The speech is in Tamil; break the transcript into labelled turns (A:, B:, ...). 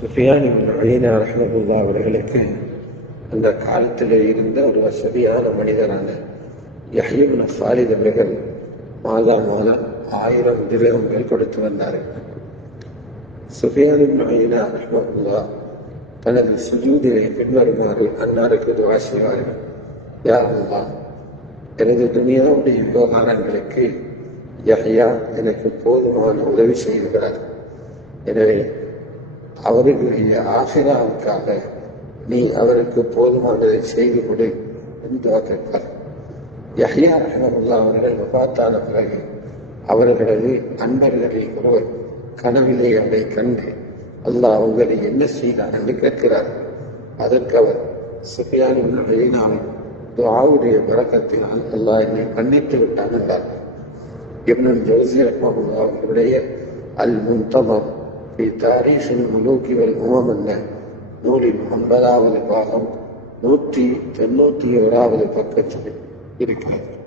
A: சுஃபியான் அலீனா ரஹமபுல்லா அவர்களுக்கு அந்த காலத்தில் இருந்த ஒரு வசதியான மனிதரான யஹீப்ன சாலித் அவர்கள் மாதா மாதம் ஆயிரம் திரகங்கள் கொடுத்து வந்தார்கள். சுஃபியான் அழினா ரஹமபுல்லா தனது சுஜூதிலே பின்வருமாறு அன்னாருக்கு துவா செய்வார்கள். யா எனது துணியாவுடைய விவகாரங்களுக்கு யஹ்யா எனக்கு போதுமான உதவி செய்கிறார். எனவே அவர்களுடைய ஆசிராவுக்காக நீ அவருக்கு போதுமானதை செய்து கொடு என்று கேட்பார் யஹ்யா ரஹமல்லா அவர்கள் வபாத்தான பிறகு அவர்களது அன்பர்களை ஒருவர் கனவிலே அவரை கண்டு அல்லாஹ் அவங்களை என்ன செய்தார் என்று கேட்கிறார். அதற்கு அவர் சுஃபியானின் அழையினால் துஆவுடைய பழக்கத்தினால் அல்லாஹ் என்னை மன்னித்து விட்டான் என்றார். இப்னு ஜோசி ரஹ்மஹுல்லா அவர்களுடைய அல் முன்தமர் في தாரீஃப் முலூக்கி வல் நூலின் ஒன்பதாவது பாகம் நூற்றி தொண்ணூற்றி ஏழாவது பக்கத்தில் இருக்கிறது